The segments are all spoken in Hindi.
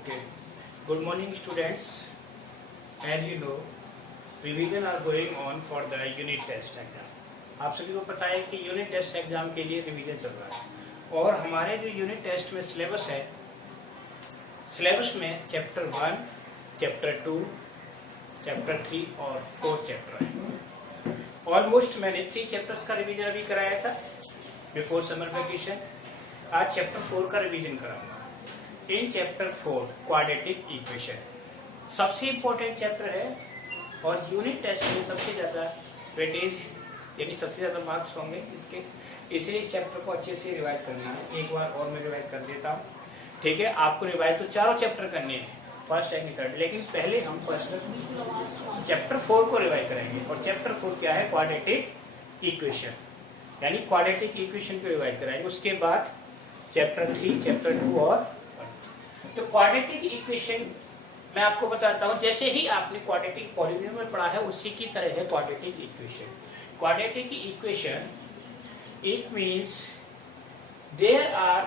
Okay. Good morning, students. As you know, revision are going on for the unit test exam. आप सभी को पता है कि यूनिट टेस्ट एग्जाम के लिए रिवीजन चल रहा है और हमारे जो यूनिट टेस्ट में सिलेबस है, सिलेबस में चैप्टर 1, चैप्टर 2, चैप्टर 3 और 4 चैप्टर है। ऑलमोस्ट मैंने 3 चैप्टर्स का रिवीजन अभी कराया था बिफोर समर वेकेशन। आज चैप्टर 4 का रिवीजन कराऊंगा। इन चैप्टर 4 क्वाड्रेटिक इक्वेशन सबसे इंपॉर्टेंट चैप्टर है और यूनिट टेस्ट में सबसे ज्यादा वेटेज यानी सबसे ज्यादा मार्क्स होंगे इसके, इसलिए इस चैप्टर को अच्छे से रिवाइज करना है। एक बार और मैं रिवाइज कर देता हूँ, ठीक है। आपको रिवाइज तो चारों चैप्टर करने हैं, फर्स्ट सेकंड थर्ड, लेकिन पहले हम फर्स्ट चैप्टर 4 को रिवाइज करेंगे। और चैप्टर 4 क्या है? क्वाड्रेटिक इक्वेशन, यानी क्वाड्रेटिक इक्वेशन को रिवाइज कराएंगे। उसके बाद चैप्टर 3, चैप्टर 2 और तो क्वाड्रेटिक इक्वेशन मैं आपको बताता हूं। जैसे ही आपने क्वाड्रेटिक पॉलिनोमियल पढ़ा है उसी की तरह है quadratic equation. Quadratic equation it means there are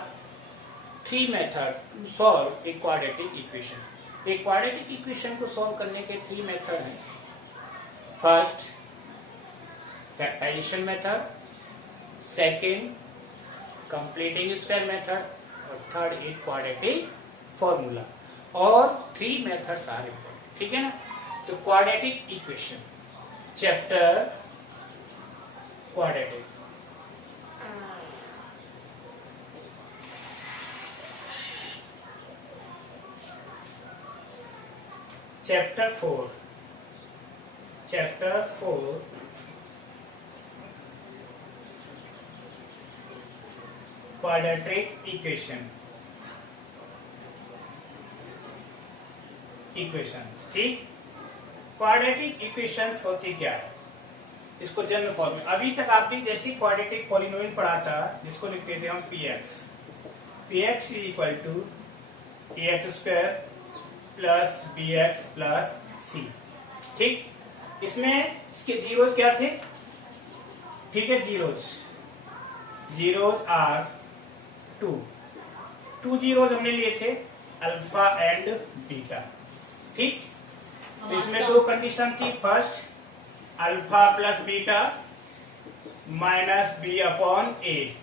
3 method to solve a quadratic equation. एक क्वाड्रेटिक इक्वेशन को सॉल्व करने के 3 मेथड हैं। First factorisation method, second completing square method और थर्ड इज क्वाड्रेटिक फॉर्मूला। और 3 मेथड्स आर इम्पोर्टेंट, ठीक है ना। तो quadratic equation chapter quadratic, chapter 4 quadratic equations, ठीक। क्वाड्रेटिक इक्वेशंस होती क्या है? इसको जनरल फॉर्म में अभी तक आपने जैसे क्वाड्रेटिक पॉलिनोमियल पढ़ा था जिसको लिखते थे हम px is equal to ax square plus bx plus c, ठीक। इसमें इसके जीरोज क्या थे? ठीक है, जीरोज आर 2 जीरोज हमने लिए थे, अल्फा एंड बीटा, ठीक। तो इसमें 2 कंडीशन थी। First alpha plus beta minus B upon A,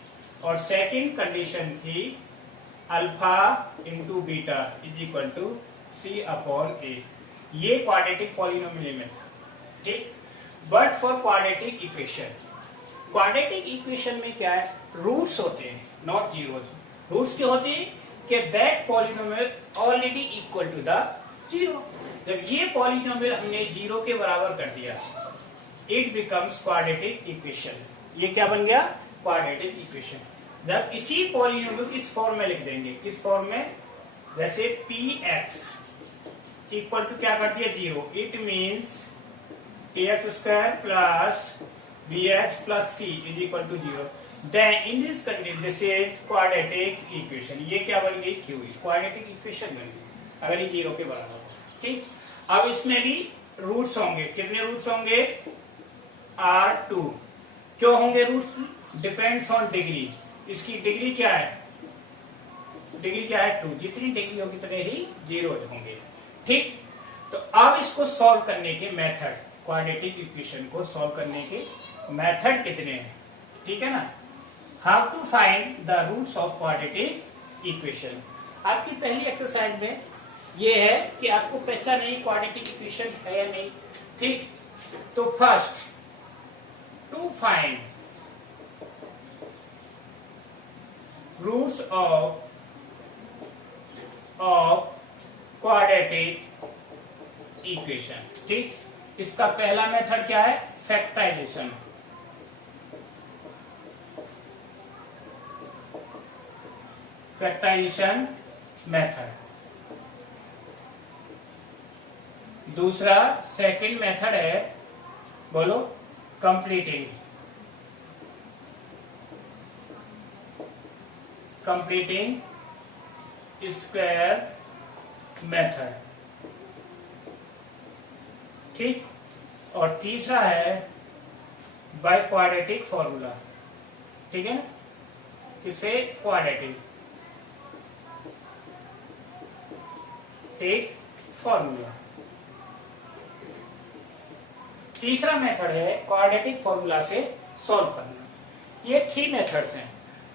और सेकंड कंडीशन थी alpha into beta is equal to C upon A. ये क्वाड्रेटिक पॉलिनोमियल में था, ठीक। बट फॉर क्वाड्रेटिक इक्वेशन में क्या है? रूट्स होते हैं, नॉट जीरोस। रूट्स क्या होते हैं कि that polynomial already equal to the zero. जब ये पॉलिनोमियल हमने 0 के बराबर कर दिया, इट बिकम्स क्वाड्रेटिक इक्वेशन। ये क्या बन गया? Quadratic equation. जब इसी पॉलिनोमियल इस फॉर्म में लिख देंगे, किस फॉर्म में? जैसे px इक्वल टू क्या कर दिया? 0। It means ax square plus bx plus c is equal to 0। Then in this condition this is quadratic equation। ये क्या बन गई? Q क्वाड्रेटिक इक्वेशन बन गई अगर ये 0 के बराबर हो, ठीक। अब इसमें भी रूट्स होंगे। कितने रूट्स होंगे? R2। क्यों होंगे रूट्स? Depends on degree. इसकी डिग्री क्या है? 2। जितनी डिग्री होगी उतने ही जीरोज होंगे, ठीक। तो अब इसको सॉल्व करने के मेथड, क्वाड्रेटिक इक्वेशन को सॉल्व करने के मेथड कितने हैं, ठीक है ना। How to find the roots of quadratic equation. आपकी पहली एक्सरसाइज में ये है कि आपको पहचान नहीं क्वाड्रेटिक इक्वेशन है या नहीं, ठीक। तो first to find roots of quadratic equation, ठीक। इसका पहला मेथड क्या है? फैक्टराइजेशन। Factorisation method. दूसरा सेकंड मेथड है, बोलो, कंप्लीटिंग स्क्वायर मेथड, ठीक। और तीसरा है बाय क्वाड्रेटिक फॉर्मूला, ठीक है ना। किसे? Quadratic quadratic formula. तीसरा मेथड है क्वाड्रेटिक फॉर्मूला से सॉल्व करना। ये 3 मेथड्स हैं।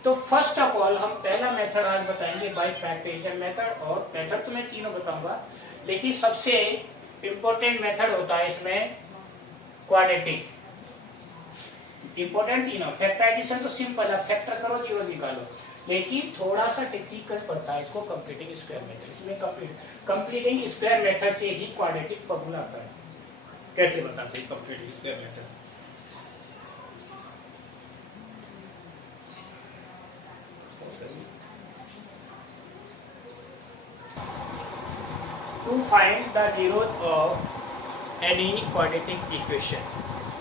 तो फर्स्ट ऑफ ऑल हम पहला मेथड आज बताएंगे बाय फैक्टराइजेशन मेथड, और मेथड तो मैं तीनों बताऊंगा, लेकिन सबसे इंपॉर्टेंट मेथड होता है इसमें क्वाड्रेटिक। इंपॉर्टेंट तीनों। फैक्टराइजेशन तो सिंपल है, फैक्टर करो जीरो निकालो, लेकिन थोड़ा सा टेक्निकल पड़ता है इसको कंप्लीटिंग स्क्वायर मेथड। इसमें कंप्लीटिंग स्क्वायर मेथड से ही क्वाड्रेटिक फॉर्मूला आता है। कैसे बताते हैं completing square method? To find the zeros of any quadratic equation,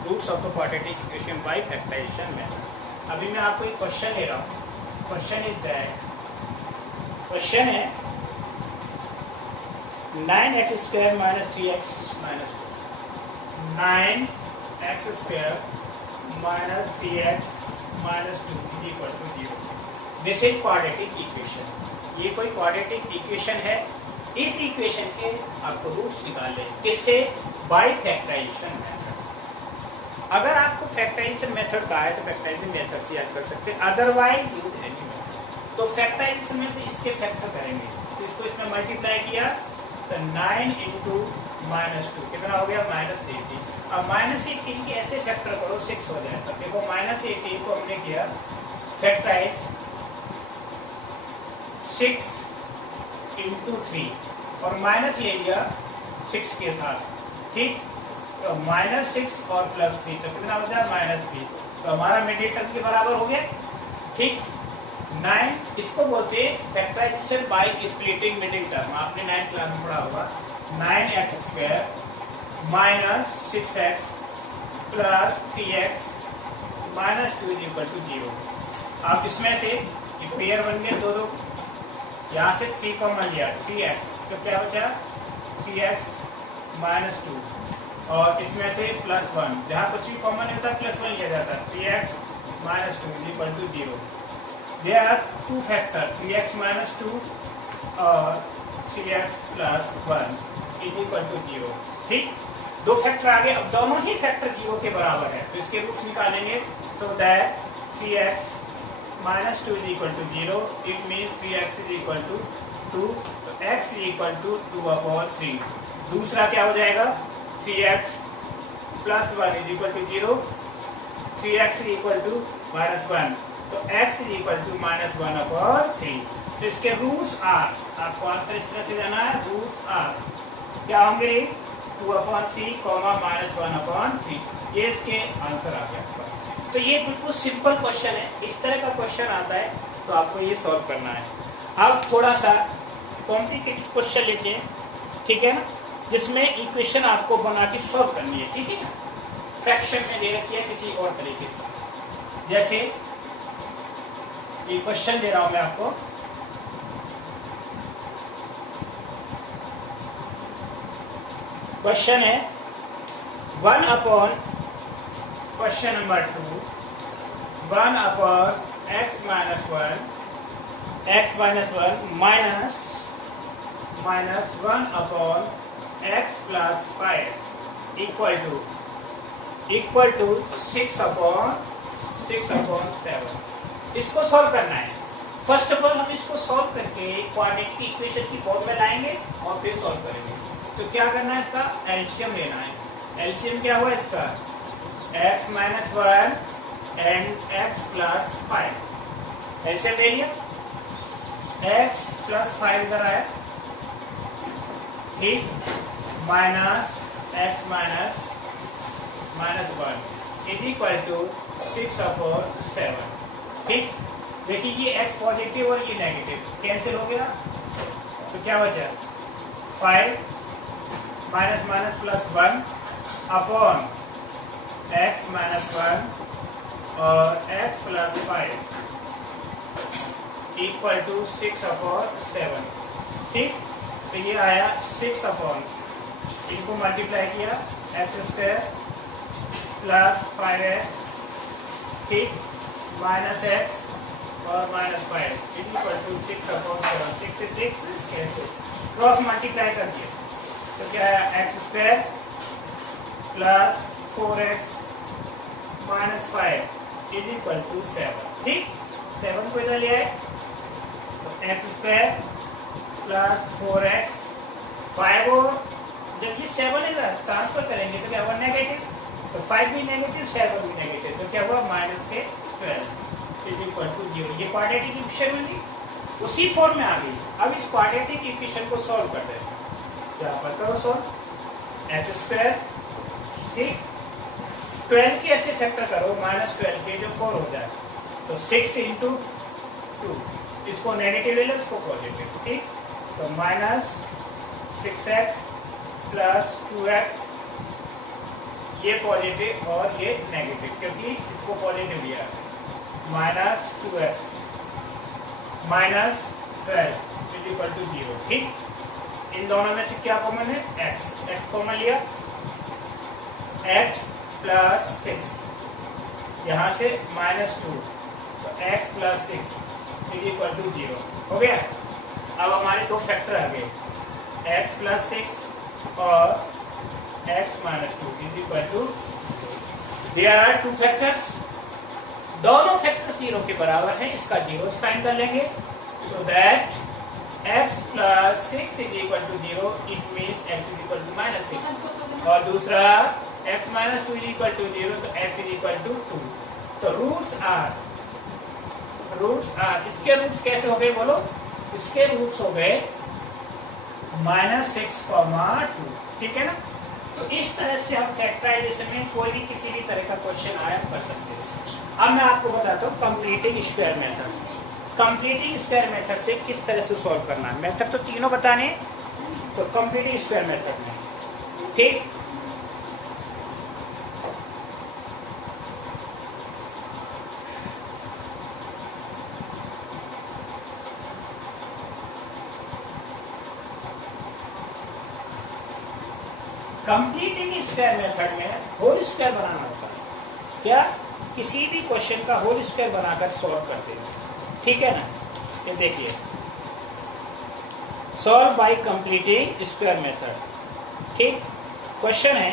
roots of the quadratic equation by factorization method। अभी मैं आपको एक क्वेश्चन ले रहा हूँ। क्वेश्चन इज दैट, क्वेश्चन है 9x square minus 3x minus 9x square minus 3x minus 2 is equal to 0। This is quadratic equation. ये कोई क्वाड्रेटिक इक्वेशन है। इस इक्वेशन से आपको रूट्स निकालने, किससे? By factorisation method. अगर आपको फैक्टराइजेशन मेथड का है तो फैक्टराइजेशन मेथड से याद कर सकते हैं, अदरवाइज यूज एनी मेथड। तो फैक्टराइजेशन में से इसके फैक्टर करेंगे, तो इसको इसमें मल्टीप्लाई किया तो 9 इंटू माइनस 2 कितना हो गया? माइनस 18। अब माइनस 18 के ऐसे फैक्टर करो 6 हो जाए। तो देखो माइनस 18 को हमने किया फैक्टराइज 6 इंटू 3 और माइनस ले लिया 6 के साथ, ठीक। तो माइनस 6 और प्लस 3 तो कितना हो जाए? माइनस 3। तो हमारा मिडिल टर्म के बराबर हो गया, ठीक। 9 इसको बोलते हैं factorisation by splitting middle term. आपने 9th क्लास में पढ़ा होगा। 9x square minus 6x plus 3x minus 2 is equal to 0। आप इसमें से पेयर बन गए दो, यहाँ से 3 कॉमन लिया 3x, तो क्या बचा? 3x माइनस 2, और इसमें से प्लस 1, जहाँ कुछ भी कॉमन होता है प्लस 1 लिया जाता है। 3x minus 2 is equal to 0। There are 2 factor 3x minus 2 और 3x plus 1 is equal to 0, ठीक। 2 फैक्टर आ गए। अब दोनों ही फैक्टर 0 के बराबर है, तो इसके रूट्स निकालेंगे। So that 3x minus 2 is equal to 0, it means 3x is equal to 2, तो x is equal to 2/3। दूसरा क्या हो जाएगा? 3x plus 1 is equal to 0, 3x is equal to minus 1, तो x is equal to minus 1/3। तो इसके रूट्स आर, आपको आंसर इस तरह से जाना है, रूट्स आर क्या होंगे? 2/3 माइनस 1/3। ये इसके आंसर आ गया। तो ये बिल्कुल सिंपल क्वेश्चन है। इस तरह का क्वेश्चन आता है तो आपको ये सॉल्व करना है। अब थोड़ा सा कॉम्प्लिकेटेड क्वेश्चन लेते हैं, ठीक है ना, जिसमें इक्वेशन आपको बना के सॉल्व करनी है, ठीक है ना। फ्रैक्शन में दे रखी है किसी और तरीके से। जैसे ये क्वेश्चन दे रहा हूं मैं आपको, क्वेश्चन है 1 upon question number 2 1 upon x minus 1 minus 1 upon x plus 5 equal to 6 upon 7। इसको सॉल्व करना है। फर्स्ट ऑफ ऑल हम इसको सॉल्व करके क्वाड्रेटिक इक्वेशन की फॉर्म में लाएंगे और फिर सॉल्व करेंगे। तो क्या करना है? इसका एलसीएम लेना है। एलसीएम क्या हुआ इसका? x minus 1 and x plus 5। ऐसे ले लिया, x प्लस 5 इधर आया, ठीक, minus x minus 1 is equal to 6/7, ठीक। देखिए ये x पॉजिटिव और ये नेगेटिव कैंसिल हो गया, तो क्या बचा? 5 minus minus plus 1 upon x minus 1 और x प्लस 5 इक्वल टू 6/7, ठीक। तो ये आया 6 अपॉन, इनको मल्टीप्लाई किया x स्क्वायर प्लस 5x, ठीक, माइनस x और -5 इज इक्वल टू 6 अपॉन 7। 6 से 6 कैंसिल, क्रॉस मल्टीप्लाई कर दिया तो क्या है x square plus 4x minus 5 is equal to 7। ठीक, 7 को इधर ले आए तो x स्क्वायर प्लस 4x 5 और जब ये 7 इधर ट्रांसफर करेंगे तो क्या हुआ नेगेटिव, तो 5 भी नेगेटिव 7 भी नेगेटिव, तो क्या हुआ -12 इज इक्वल टू 0। ये क्वाड्रेटिक इक्वेशन मिली, उसी फॉर्म में आ गई। अब इस क्वाड्रेटिक इक्वेशन को सॉल्व करते हैं, यहाँ पर करो सॉल्व x स्क्वायर, ठीक 12 के ऐसे फैक्टर करो -12 के जो 4 हो जाए तो 6 इंटू 2, इसको नेगेटिव ले लो इसको पॉजिटिव, ठीक तो -6x प्लस 2x, ये पॉजिटिव और ये नेगेटिव क्योंकि इसको पॉजिटिव लिया -2x -12 इज इक्वल टू 0। ठीक, इन दोनों में से क्या कॉमन है x कॉमन लिया, x प्लस 6 यहाँ से -2 तो x plus 6 is equal to 0 हो गया। अब हमारे दो फैक्टर आ गए x प्लस 6 और x minus 2 is equal to, there are two factors, दोनों फैक्टर 0 के बराबर है, इसका 0 फाइंड कर लेंगे so that x plus 6 is equal to 0, it means x is equal to -6 और दूसरा x minus 2 is equal to 0 तो x इज इक्वल टू 2। तो रूट्स आर इसके रूट्स कैसे हो गए बोलो, इसके रूट्स हो गए -6,2, ठीक है ना। तो इस तरह से हम फैक्टराइजेशन में कोई भी किसी भी तरह का क्वेश्चन आया कर सकते हैं। अब मैं आपको बताता हूँ completing square method. Completing square method से किस तरह से सॉल्व करना है, मेथड तो तीनों बताने, तो कंप्लीटिंग स्क्वायर मेथड में, ठीक कंप्लीटिंग स्क्वायर मेथड में होल स्क्वायर बनाना होता है, क्या किसी भी क्वेश्चन का होल स्क्वायर बनाकर सॉल्व करते हैं, ठीक है ना। ये देखिए solve by completing square method, ठीक क्वेश्चन है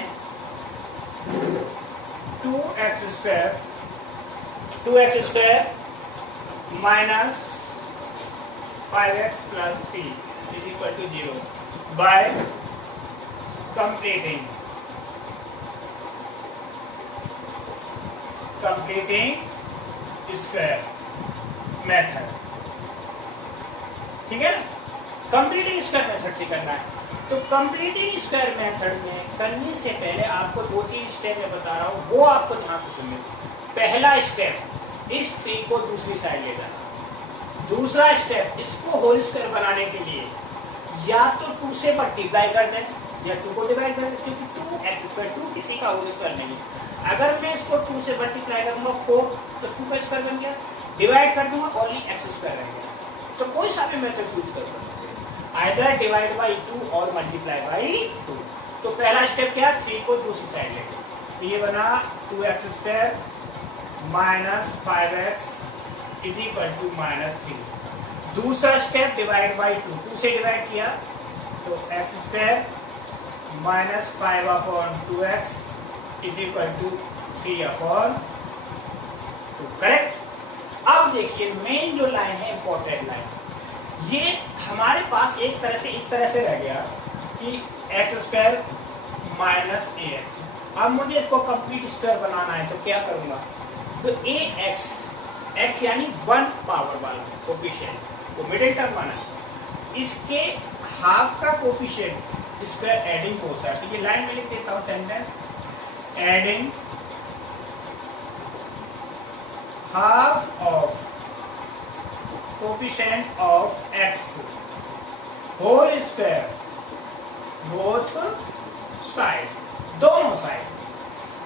2x square minus 5x plus 3 is equal to 0 by completing square method, ठीक है ना। कंप्लीटिंग स्क्वायर मेथड से करना है, तो कंप्लीटिंग स्क्वायर मेथड में करने से पहले आपको 2-3 स्टेप में बता रहा हूं, वो आपको ध्यान से सुनिए। पहला स्टेप इस 3 को दूसरी साइड ले जाना, दूसरा स्टेप इसको होल स्क्वायर बनाने के लिए या तो 2 से मल्टीप्लाई कर दें या 2 को डिवाइड कर दें, क्योंकि 2x स्क्वायर 2 किसी का होल स्क्वायर नहीं है। अगर मैं इसको 2 से मल्टीप्लाई करूंगा 4 तो 2 का स्क्वायर बन गया, डिवाइड कर दूंगा ओनली x स्क्वायर रहेगा। तो कोई सा भी मेथड यूज कर सकते हैं, आइदर डिवाइड बाई 2 और मल्टीप्लाई बाई 2। तो पहला स्टेप क्या, 3 को दूसरी साइड लेंगे, तो ये बना 2x square minus 5x is equal to -3। दूसरा स्टेप डिवाइड बाई 2 से डिवाइड किया तो x square minus 5 upon 2x is equal to 3 upon 2, correct. अब देखिए मेन जो लाइन है इंपॉर्टेंट लाइन, ये हमारे पास एक तरह से इस तरह से रह गया कि x स्क्वायर माइनस ax। अब मुझे इसको कंप्लीट स्क्वायर बनाना है तो क्या करूंगा, तो x यानी 1 पावर वाला कोफिशिएंट को मिडिल टर्म बना है, इसके हाफ का कोफिशिएंट स्क्वायर एडिंग होता है। तो ये लाइन में लिख देता हूं sentence, adding half of coefficient of x whole square both side, दोनों साइड।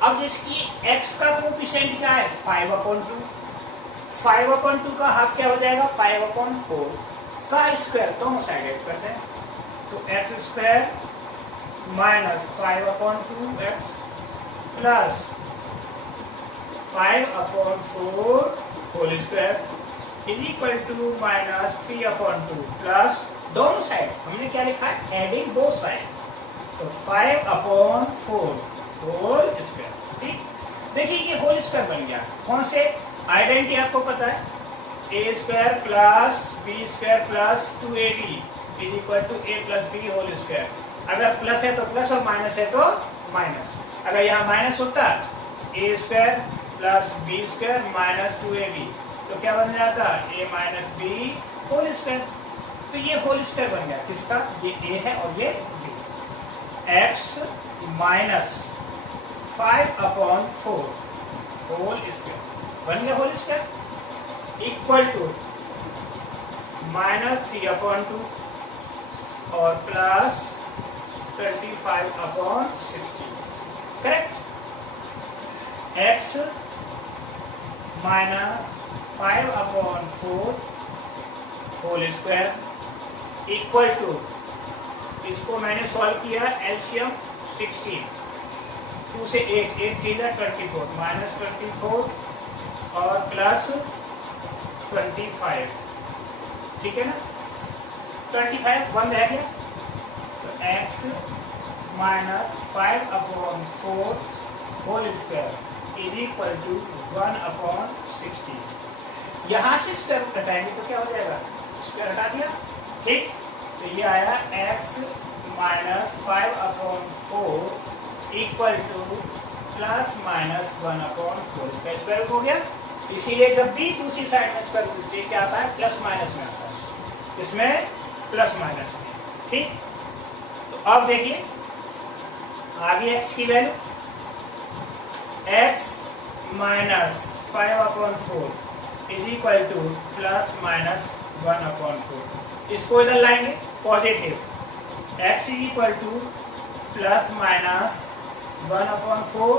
अब जिसकी x का कोफिशिएंट क्या है 5/2, 5/2 का हाफ क्या हो जाएगा 5/4 का स्क्वायर, दोनों साइड ऐड करते हैं तो x square minus 5/2x plus 5/4 whole square is equal to minus 3/2 plus दोनों साइड हमने क्या लिखा है, एडिंग बोथ साइड, तो 5/4 होल स्क्वायर। ठीक, देखिए ये होल स्क्वायर बन गया। कौन से आइडेंटिटी आपको पता है, A square plus B square plus 2ab is equal to A plus B whole square. अगर प्लस है तो प्लस और माइनस है तो माइनस। अगर यहाँ माइनस होता A square plus B square minus 2ab तो क्या बन जाता, A minus B whole square. तो ये होल स्क्वायर बन गया किसका, ये ए है और ये B. X minus 5/4 whole square बन गया whole square equal to minus 3/2 और plus 25/60। Correct. X minus 5/4 whole square equal to, इसको मैंने सॉल्व किया एलसीएम 16, 2 से 8, 8 3 24 माइनस 24 और प्लस 25, ठीक है ना, 25 1 रह गया, तो x minus 5/4 whole square is equal to 1/60। यहाँ से स्क्वायर रूट हटाएंगे तो क्या हो जाएगा, स्क्वायर हटा दिया, ठीक, तो ये आया x minus 5/4 equal to plus minus 1/4 इसका स्क्वायर रूट हो गया। इसीलिए जब भी दूसरी साइड में स्क्वायर रूट क्या आता है, प्लस माइनस में आता है, इसमें प्लस माइनस में। ठीक, तो अब देखिए आगे एक्स की value, x minus 5/4 is equal to plus minus 1/4। इसको इधर लाएंगे positive, x is equal to plus minus 1/4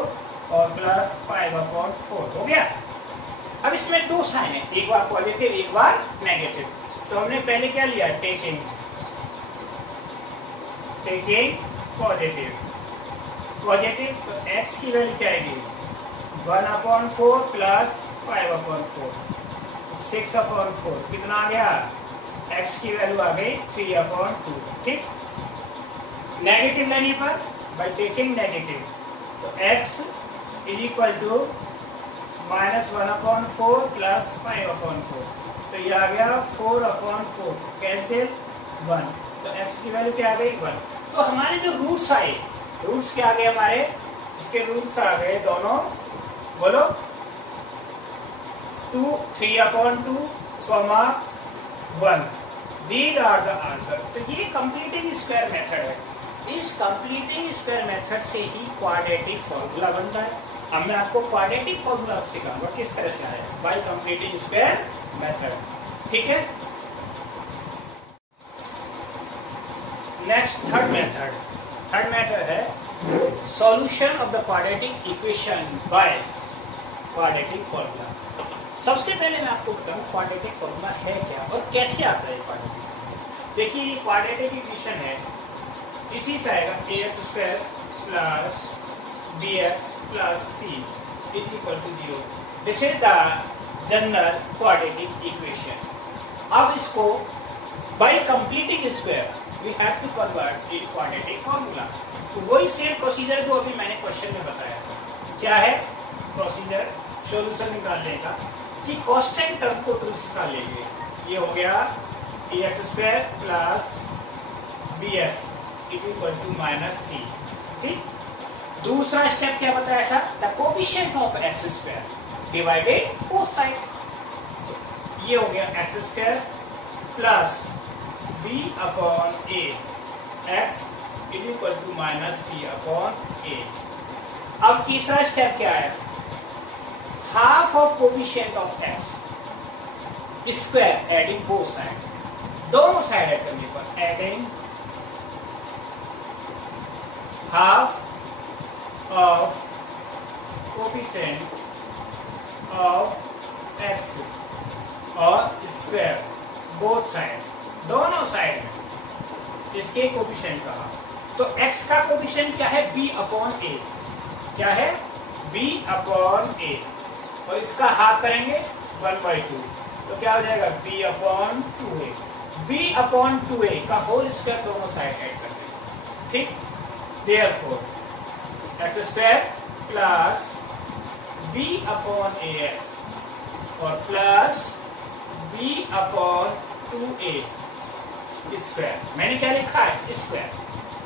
और प्लस 5/4 हो गया। अब इसमें दो साइन है, एक बार पॉजिटिव एक बार नेगेटिव, तो हमने पहले क्या लिया, टेकिंग पॉजिटिव, तो x की वैल्यू क्या आएगी, 1/4 प्लस 5/4, 6/4, कितना आ गया, x की वैल्यू आ गई 3/2। ठीक, नेगेटिव लेने पर बाय टेकिंग नेगेटिव, तो x is equal to minus 1/4 plus 5/4, तो ये आ गया 4/4, कैंसिल 1, तो x की वैल्यू क्या आ गई 1। तो हमारे जो रूट्स आए, रूट्स क्या आ गए हमारे, इसके रूट्स आ गए दोनों, बोलो 2 3/2, 1, दीज आर द आंसर। तो ये कंप्लीटिंग स्क्वायर मेथड है, इस कंप्लीटिंग स्क्वायर मेथड से ही क्वाड्रेटिक फॉर्मूला बनता है। अब मैं आपको क्वाड्रेटिक फॉर्मूला सिखाऊंगा किस तरह से आया, बाय कंप्लीटिंग स्क्वायर मेथड। ठीक है, नेक्स्ट थर्ड मेथड है solution of the quadratic equation by quadratic formula. सबसे पहले मैं आपको बताऊं क्वाड्रेटिक फॉर्मूला है क्या और कैसे आता है क्वाड्रेटिक। देखिए ये क्वाड्रेटिक इक्वेशन है, इसी से आएगा ax² plus bx plus c is equal to 0। This is the general quadratic equation. अब इसको by completing square we have to convert in quadratic formula. तो वही सेम प्रोसीजर जो अभी मैंने क्वेश्चन में बताया, क्या है प्रोसीजर सॉल्यूशन निकालने का, कि कांस्टेंट टर्म को टू से निकाल लेंगे। ये हो गया ax² plus bx equal to minus c। ठीक, दूसरा स्टेप क्या बताया था, the coefficient of x² divided both side. ये हो गया x² plus b/a x is equal to minus c/a। अब तीसरा स्टेप क्या है, half of coefficient of x square adding both side, दोनों साइड ऐड करने पर adding half of coefficient of x और स्क्वायर बोथ साइड, दोनों साइड में इसके कोएफिशिएंट का हाफ। तो x का कोएफिशिएंट क्या है, b/a, क्या है b/a, और इसका हाफ करेंगे 1/2, तो क्या हो जाएगा b upon 2a। b upon 2a का होल स्क्वायर दोनों साइड ऐड कर देंगे, ठीक। Therefore x square plus b upon ax और plus b upon 2a square, मैंने क्या लिखा है स्क्वायर,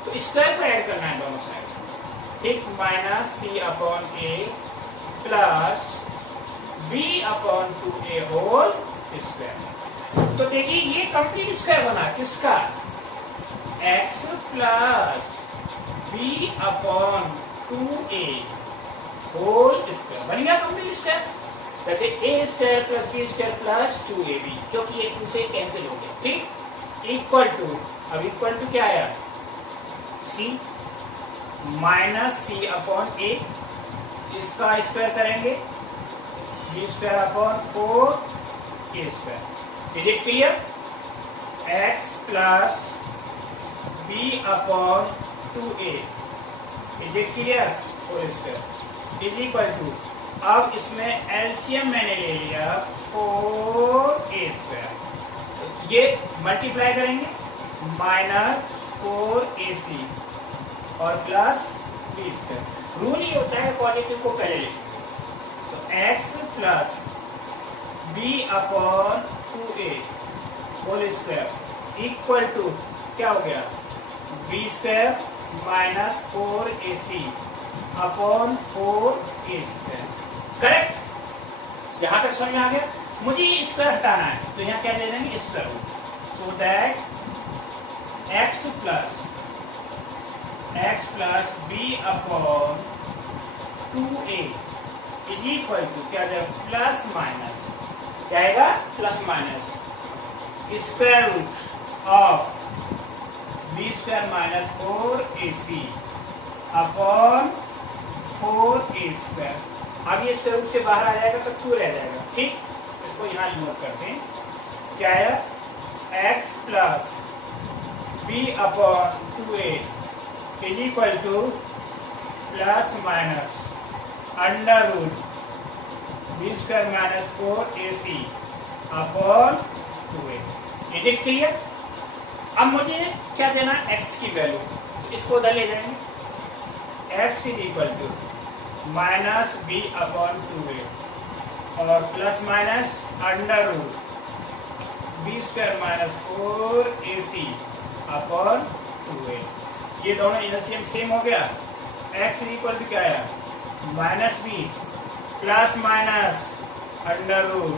तो स्क्वायर को ऐड करना है दोनों साइड, ठीक। Minus c upon a plus b upon 2a whole square. तो देखिए ये कंप्लीट स्क्वायर बना किसका, x plus b upon 2a whole square बन गया कंप्लीट स्क्वायर। जैसे a square plus b square plus 2ab, क्योंकि एक दूसरे कैंसिल हो गया, ठीक। इक्वल टू, अब इक्वल टू क्या आया c minus c upon a, इसका स्क्वायर करेंगे b square upon 4a square. Is it clear, x plus b upon 2a, is it clear, whole square is equal to, अब इसमें एलसीएम मैंने ले लिया 4a स्क्वायर, ये मल्टीप्लाई करेंगे माइनस 4ac और प्लस b स्क्वायर। रूल ये होता है क्वाड्रेटिक को पहले लिखेंगे, तो x plus b upon 2a whole square equal to क्या हो गया b square minus 4ac upon 4a square. Correct, यहां तक समझ में आ गया। मुझे ये स्क्वायर हटाना है, तो यहाँ क्या ले लेंगे square root, so that x plus b upon 2a is equal to क्या जाएगा प्लस माइनस, क्या आएगा plus minus square root of b square minus 4ac upon 4a square. अब ये स्क्वायर रूट से बाहर आ जाएगा तो 2 रह जाएगा, ठीक। इसको यहाँ नोट करते हैं, क्या आया x plus b upon 2a is equal to plus minus under root b square minus 4ac upon 2a। Is it clear. अब मुझे क्या देना x की वैल्यू, इसको उधर ले जाएंगे, x is equal to minus b upon 2a और plus minus under root b square minus 4ac upon 2a। ये दोनों एलसीएम सेम हो गया, x इक्वल टू क्या आया minus b plus minus under root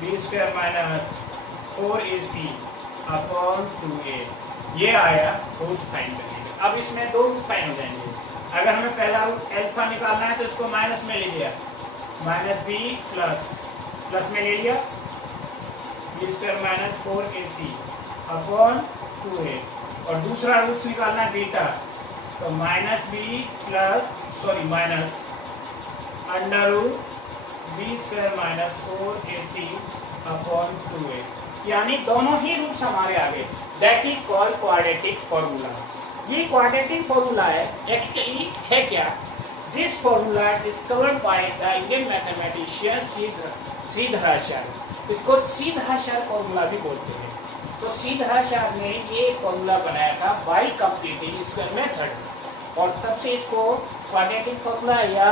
b square minus 4ac upon 2a। ये आया रूट फाइंड करने का। अब इसमें दो रूट फाइंड हो जाएंगे। अगर हमें पहला रूट एल्फा निकालना है तो इसको माइनस में ले लिया, माइनस b प्लस में ले लिया b square minus 4ac upon 2a, और दूसरा रूट निकालना है बीटा, तो minus b minus under root b square minus 4ac upon 2a, यानी दोनों ही रूट्स हमारे आ गए। That is called quadratic formula. ये क्वाड्रेटिक फॉर्मूला है, एक्चुअली है क्या, this formula discovered by the Indian mathematician Sridharacharya. इसको श्रीधराचार्य फॉर्मूला भी बोलते हैं। तो श्रीधराचार्य ने ये फॉर्मूला बनाया था बाय कंप्लीटिंग स्क्वायर मेथड, और तब से इसको क्वाड्रेटिक फॉर्मूला या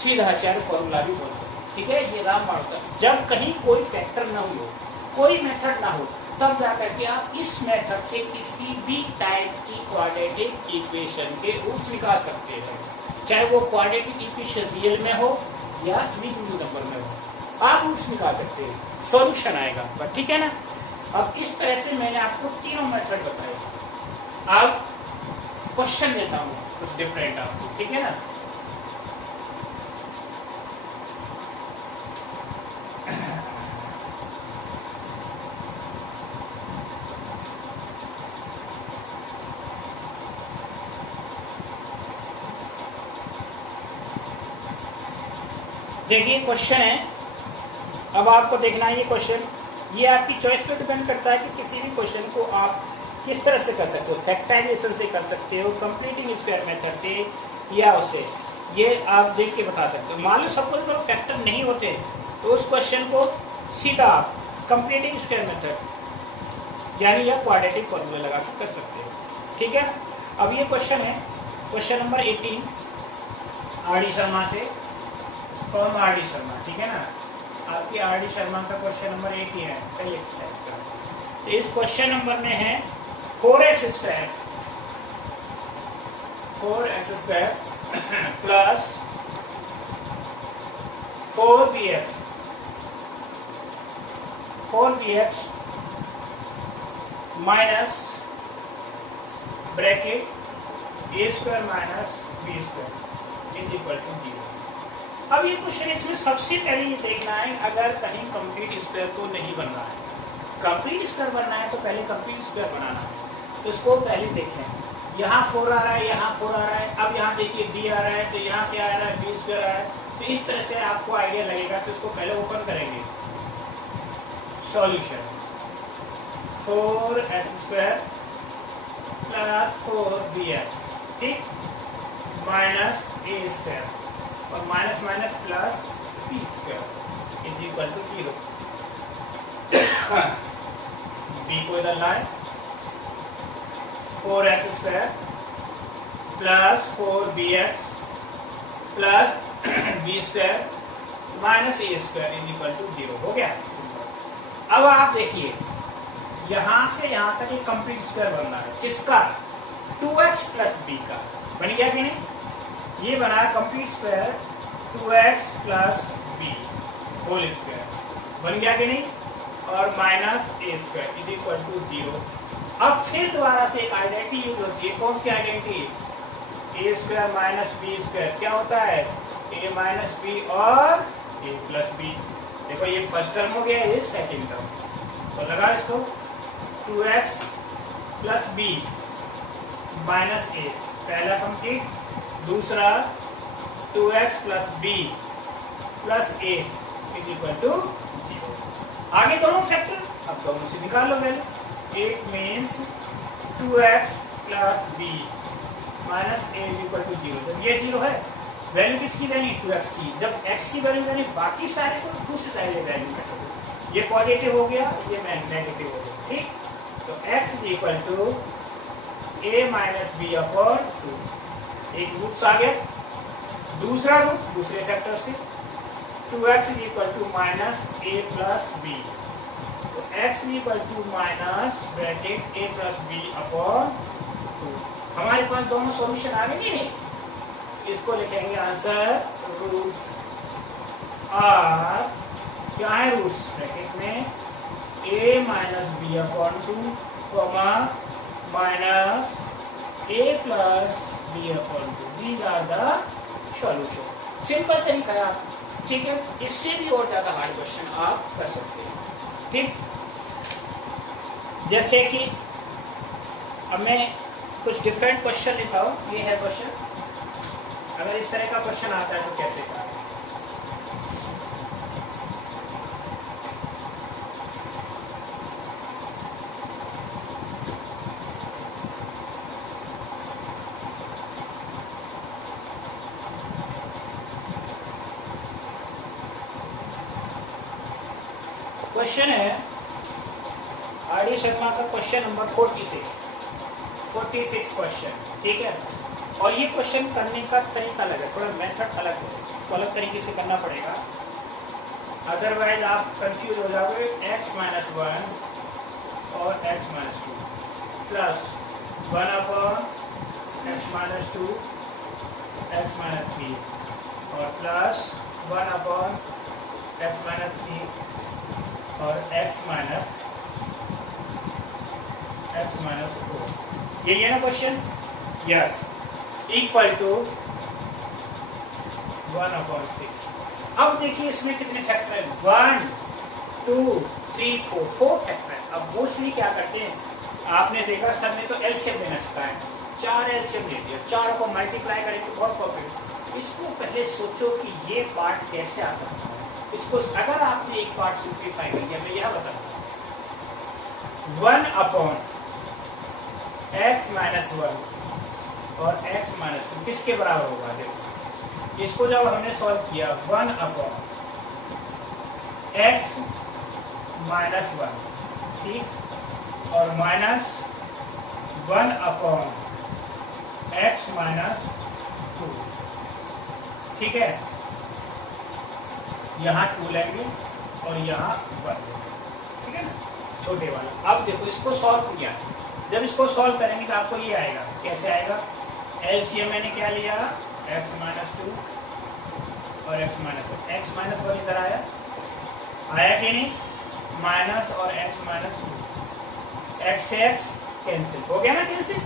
श्रीधराचार्य फॉर्मूला भी बोलते हैं, ठीक है। ये राम मानता जब कहीं कोई फैक्टर न हो, कोई मेथड ना हो, तब जाकर के आप इस मेथड से किसी भी टाइप की क्वाड्रेटिक इक्वेशन के रूट्स निकाल सकते हैं, चाहे वो क्वाड्रेटिक इक्वेशन रियल में हो या इमेजिनरी नंबर में हो, आप रूट्स निकाल सकते हैं, सॉल्यूशन आएगा, ठीक है ना। अब इस तरह से मैंने आपको तीनों मेथड बताए। अब क्वेश्चन देता हूँ कुछ डिफरेंट आपको, ठीक है ना। देखिए क्वेश्चन है, अब आपको देखना है ये क्वेश्चन, ये आपकी चॉइस पे डिपेंड करता है कि किसी भी क्वेश्चन को आप किस तरह से कर सकते हो, फैक्टराइजेशन से कर सकते हो, कंप्लीटिंग स्क्वायर मेथड से, या उसे ये आप देख के बता सकते हो। मान लो सपोज करो फैक्टर नहीं होते तो उस क्वेश्चन को सीधा कंप्लीटिंग स्क्वायर मेथड यानी यह क्वाड्रेटिक फॉर्मूला लगा के कर सकते हो। ठीक है, अब ये क्वेश्चन है, question number 18 R D Sharma से, फ्रॉम आर डी शर्मा। ठीक है ना, आपकी आर डी शर्मा का क्वेश्चन नंबर 18 है पहली एक्सरसाइज का। तो इस क्वेश्चन नंबर में है 4x square plus 4bx minus bracket a square minus b square is equal to 0। अब ये क्वेश्चन, इसमें सबसे पहले ये देखना है अगर कहीं कंप्लीट स्क्वायर तो नहीं बन रहा है। कंप्लीट स्क्वायर बनना है तो पहले कंप्लीट स्क्वायर बनाना है, तो इसको पहले देखें। यहाँ 4 आ रहा है, यहाँ 4 आ रहा है, अब यहाँ देखिए b आ रहा है, तो यहाँ क्या आ रहा है, b स्क्वायर आ रहा है। तो इस तरह से आपको आइडिया लगेगा। तो इसको पहले ओपन करेंगे, solution 4x square plus 4bx, ठीक, माइनस a स्क्वायर और minus minus plus b square is equal to 0। b को इधर लाए, 4x square plus 4bx plus b square minus a square is equal to 0 हो गया। अब आप देखिए यहां से यहां तक एक कंप्लीट स्क्वायर बनना है, किसका, 2x प्लस b का। बन गया कि नहीं, ये बना complete square 2x plus b whole square, बन गया कि नहीं, और minus a square is equal to 0। अब फिर दोबारा से एक आइडेंटिटी यूज होती है, कौन सी identity, a square minus b square क्या होता है, a माइनस b और a प्लस b। देखो ये फर्स्ट टर्म हो गया, ये सेकेंड टर्म, तो लगा इसको 2x plus b minus a, पहला कंप्लीट, दूसरा 2x plus b plus a is equal to 0। आगे दोनों फैक्टर, अब दोनों से निकाल लो value. It means 2x plus b minus a is equal to 0। जब ये 0 है, वैल्यू किसकी लेनी, 2x की। जब x की वैल्यू लेनी, बाकी सारे को दूसरी साइड वैल्यू में, ये पॉजिटिव हो गया, ये नेगेटिव हो गया, ठीक। तो x is equal to a minus B upon 2, एक रूट्स आ गया, दूसरा रूट दूसरे फैक्टर से 2x is equal to minus a plus b, तो x is equal to minus bracket a plus b upon 2। हमारे पास दोनों सॉल्यूशन आ गए नहीं, इसको लिखेंगे आंसर, रूट्स आर, क्या है रूट्स, ब्रैकेट में a minus B upon 2 comma minus a plus b upon 2। These are the solution. Simple तरीका है, ठीक है। इससे भी और ज्यादा हार्ड क्वेश्चन आप कर सकते हैं, ठीक। जैसे कि अब मैं कुछ डिफरेंट क्वेश्चन लिखा हूं, ये है क्वेश्चन। अगर इस तरह का क्वेश्चन आता है तो कैसे करें, क्वेश्चन है आर डी शर्मा का क्वेश्चन नंबर 46 क्वेश्चन, ठीक है। और ये क्वेश्चन करने का तरीका अलग है, थोड़ा मेथड अलग है, इसको अलग तरीके से करना पड़ेगा, अदरवाइज आप कंफ्यूज हो जाओगे। x माइनस 1 और x minus 2 plus 1 upon x minus 2 x minus 3 और प्लस 1 अपॉन x माइनस 3 और x माइनस 4। यही है ना क्वेश्चन, यस, इक्वल टू 1/6। अब देखिए इसमें कितने फैक्टर है, 1 2 3 4 फैक्टर है। अब मोस्टली क्या करते हैं, आपने देखा सब ने तो एलसीएम लेना सिखाया, 4 एलसीएम ले लिया, 4 को मल्टीप्लाई करेंगे बहुत प्रॉफिट। इसको पहले सोचो कि ये पार्ट कैसे आ सकता है, इसको अगर आपने एक पार्ट सिंप्लीफाई कर दिया, मैं यह बताऊँ 1 अपॉन x माइनस 1 और x माइनस 2 किसके बराबर होगा। देखो इसको जब हमने सॉल्व किया 1 अपॉन x -1, ठीक, और -1 अपॉन x -2, ठीक है। यहाँ 2 लेंगे और यहाँ 1, ठीक है ना, छोटे वाला। अब देखो इसको सॉल्व किया, जब इसको सॉल्व करेंगे तो आपको ये आएगा, कैसे आएगा, एलसीएम मैंने क्या लिया, x -2 और x -1 इधर आया कि नहीं, माइनस और x -2, x से x कैंसिल हो गया ना, कैंसिल,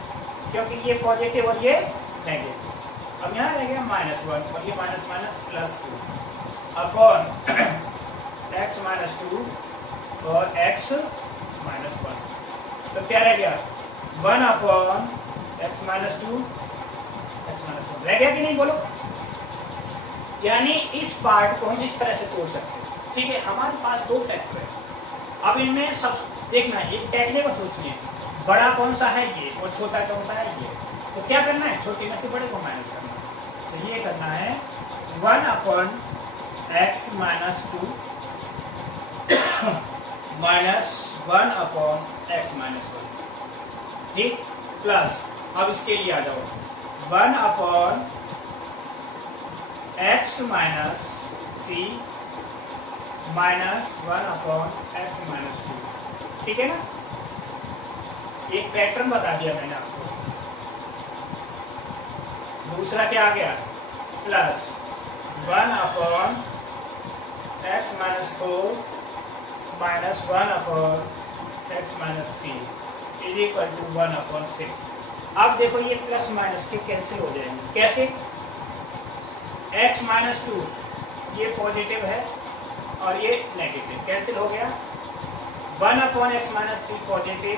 क्योंकि ये पॉजिटिव और ये नेगेटिव। अब यहाँ रह गया -1 और ये +2 अपॉन x -2 और x -1, तो क्या रह गया, 1 अपॉन x -2 x -1 रह गया कि नहीं, बोलो। यानी इस पार्ट को हम इस तरह से तोड़ सकते हैं, ठीक है। हमारे पास 2 फैक्टर है, अब इनमें सब देखना, ये टेक्निकल सोचिए, बड़ा कौन सा है ये और छोटा कौन सा है ये, तो क्या करना है, छोटे में से बड़े को माइनस करना है। तो ये करना है 1 upon x -2 minus 1 upon x -1, ठीक, प्लस, अब इसके लिए आ जाओ, 1 upon x -3 minus 1 upon x -2, ठीक है ना। एक पैटर्न बता दिया मैंने आपको। दूसरा क्या आ गया, plus 1 upon x -4 minus 1 upon x -3 is equal to 1 upon 6। अब देखो ये प्लस माइनस के कैंसिल हो जाएंगे, कैसे, x -2 ये पॉजिटिव है और ये नेगेटिव, कैंसिल हो गया, 1 अपॉन x -3 पॉजिटिव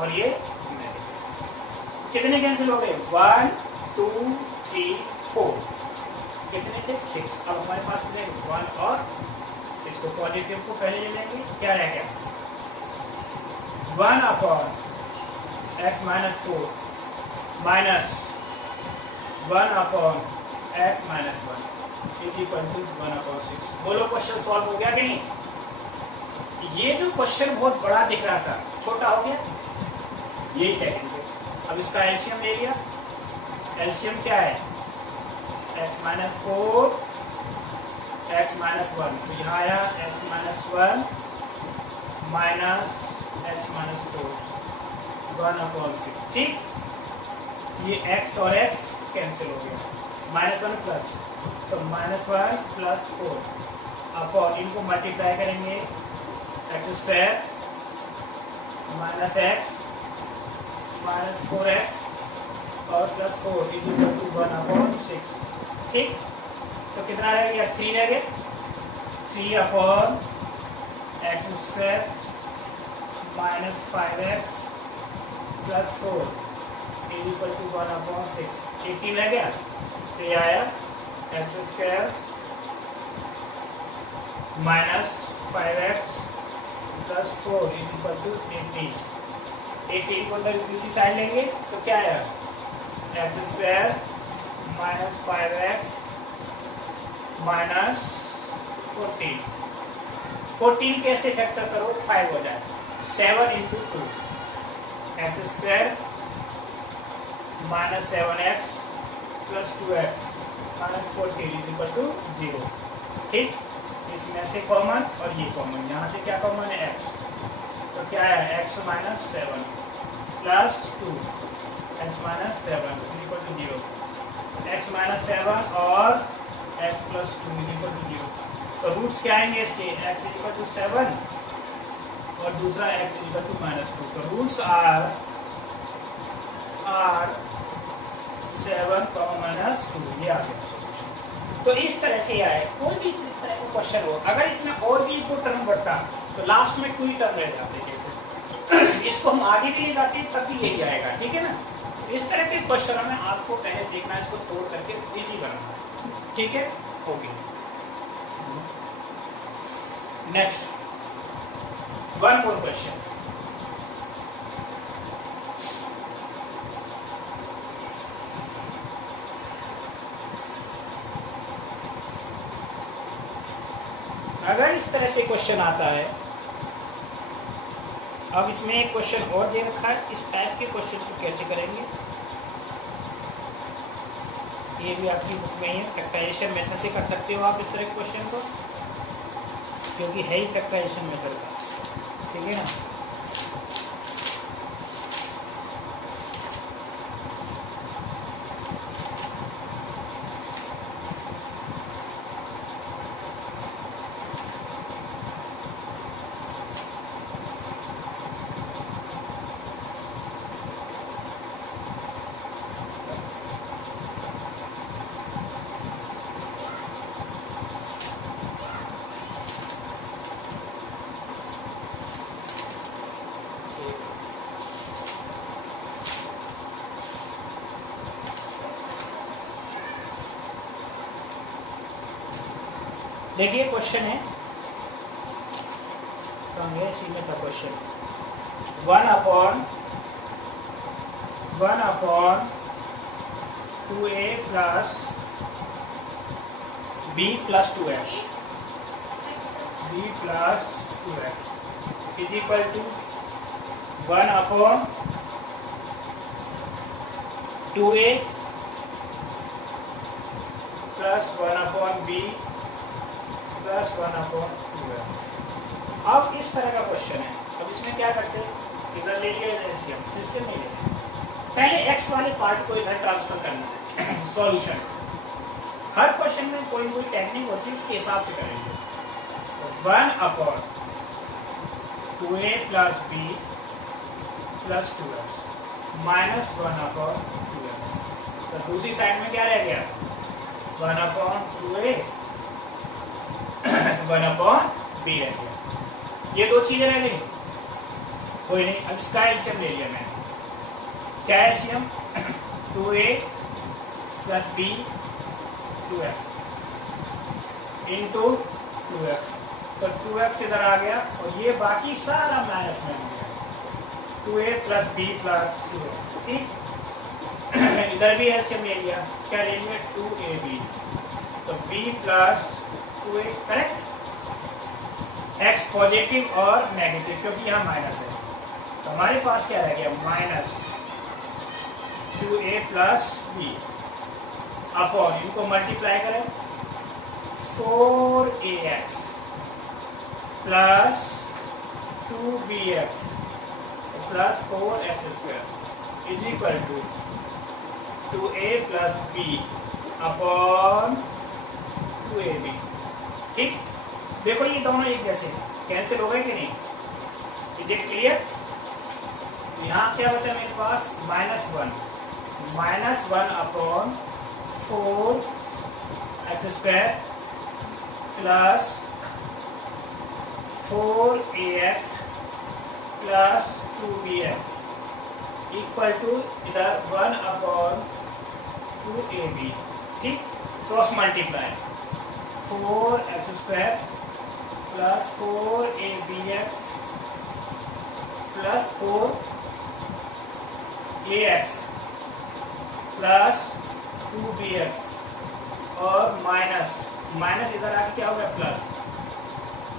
और ये नेगेटिव, कितने कैंसिल हो गए, 1 2 3 4, कितने थे 6। अब हमारे पास 1 और इसको पॉजिटिव को पहले ले लेंगे, क्या रह गया, 1 upon x -4 minus 1 upon x -1 is equal to 1 upon 6। बोलो क्वेश्चन सॉल्व हो गया कि नहीं। ये जो क्वेश्चन बहुत बड़ा दिख रहा था, छोटा हो गया, यही टेक्निक। अब इसका एलसीएम ले लिया, एलसीएम क्या है, x -4 x -1, तो यहाँ आया x -1 माइनस x -4 1 अपॉन 6, ठीक, ये x और x कैंसिल हो गया, -1 प्लस, तो -1 प्लस 4 अपॉन, इनको मल्टीप्लाई करेंगे, x² minus x minus 4x और plus 4 is equal to 1 upon 6, ठीक, तो कितना रह गया, 3 रह गया, 3 upon x² minus 5x plus 4 is equal to 1 upon 6, 18 रह गया, तो ये आया x² minus 5x plus 4 is equal to 18। 18 को अगर दूसरी साइड लेंगे तो क्या आया, x² माइनस 5x माइनस 14 कैसे फैक्टर करो, 5 हो जाए, 7 into 2 x² minus 7x plus 2x minus 14 is equal to 0, ठीक, इसमें से कॉमन और ये कॉमन, यहाँ से क्या कॉमन है, x, तो क्या है, x -7 plus 2 x -7 equal to 0, x -7 और x प्लस 2 इक्वल टू 0, तो रूट्स क्या आएंगे इसके, x इक्वल टू 7 और दूसरा x इक्वल टू -2, तो रूट्स आर 7 -2, ये आ गया। तो इस तरह से आए, कोई भी इस तरह का क्वेश्चन हो, अगर इसमें और भी दो टर्म बढ़ता तो लास्ट में 2 ही टर्म रह जाते, जैसे इसको हम आगे भी ले जाते तब भी यही आएगा, ठीक है ना। इस तरह के क्वेश्चन में आपको पहले देखना, इसको तोड़ करके इजी बनाना, ठीक है, okay. Next, one more question, अगर इस तरह से क्वेश्चन आता है अब इसमें एक क्वेश्चन और दे रखा है, इस टाइप के क्वेश्चन को कैसे करेंगे ये भी आपकी बुक में ही है। फैक्टराइजेशन मेथड से कर सकते हो आप इस तरह के क्वेश्चन को, क्योंकि है ही फैक्टराइजेशन मेथड का, ठीक है ना। देखिए क्वेश्चन है, इसी में था question, 1/2a plus b plus 2x is equal to 1/2a plus 1/b plus 1/2x। अब इस तरह का क्वेश्चन है। अब इसमें क्या करते हैं, इधर ले लिया एलसीएम, इसके नहीं लेते, पहले x वाले पार्ट को इधर ट्रांसफर करना है। सॉल्यूशन हर क्वेश्चन में कोई कोई टेक्निक होती है, उसके हिसाब से करेंगे। 1/2a plus b plus 2x minus 1/2x। तो दूसरी साइड में क्या रह गया, 1/2a 1/b रह गया। ये दो चीजें रह गई, कोई नहीं। अब इसका एलसीएम ले लिया मैंने, क्या LCM, 2a plus b 2x into 2x, तो 2x इधर आ गया और ये बाकी सारा माइनस में हो गया, 2a plus b plus 2x, ठीक। इधर भी एलसीएम ले लिया, क्या ले लिया, 2ab, तो b plus 2a, correct. x positive और नेगेटिव, क्योंकि यहाँ माइनस है, तो हमारे पास क्या रह गया, minus 2a plus b upon, इनको मल्टीप्लाई करें, 4ax plus 2bx plus 4x square is equal to 2a plus b upon 2ab, ठीक। देखो ये दोनों एक जैसे कैंसिल हो गए कि नहीं, इज इट क्लियर। यहाँ क्या बचा मेरे पास, -1 upon 4x square plus 4ax plus 2bx equal to इधर 1 अपॉन 2ab, ठीक। Cross multiply, 4x square plus 4abx plus 4ax plus 2bx और माइनस इधर आके क्या हो गया, plus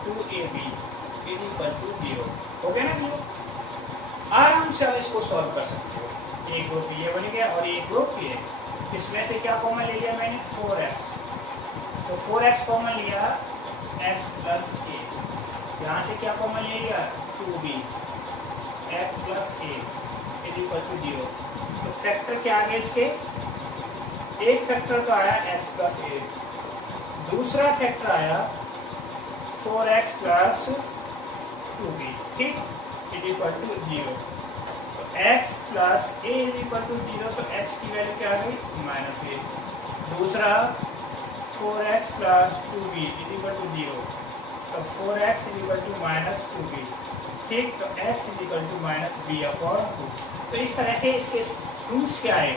2ab is equal to 0, हो गया ना 0। आराम से आप इसको सॉल्व कर सकते हो। एक ग्रुप ये बन गया और एक ग्रुप ये, इसमें से क्या कॉमन ले लिया मैंने, 4x, तो 4x कॉमन लिया, x प्लस a, यहाँ से क्या कॉमन ले लिया, 2b x plus a is equal to 0। तो फैक्टर क्या आ गए इसके, एक फैक्टर तो आया x प्लस a, दूसरा फैक्टर आया 4x प्लस 2b, ठीक, इज इक्वल टू 0। तो x plus a is equal to 0, तो x की वैल्यू क्या आ गई, -a। दूसरा 4x plus 2b is equal to 0, तो 4x is equal to -2b, ठीक। तो x is equal to -b upon 2। तो इस तरह से इसके रूट्स क्या है,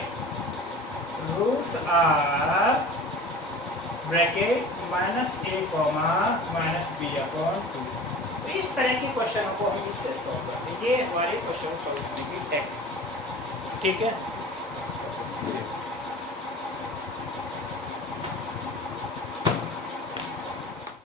roots are bracket -a -b upon 2। तो इस तरह के क्वेश्चनों को हम इससे सॉल्व करते हैं। ये हमारे क्वेश्चन सॉल्व करने की टेक्निक, ठीक है।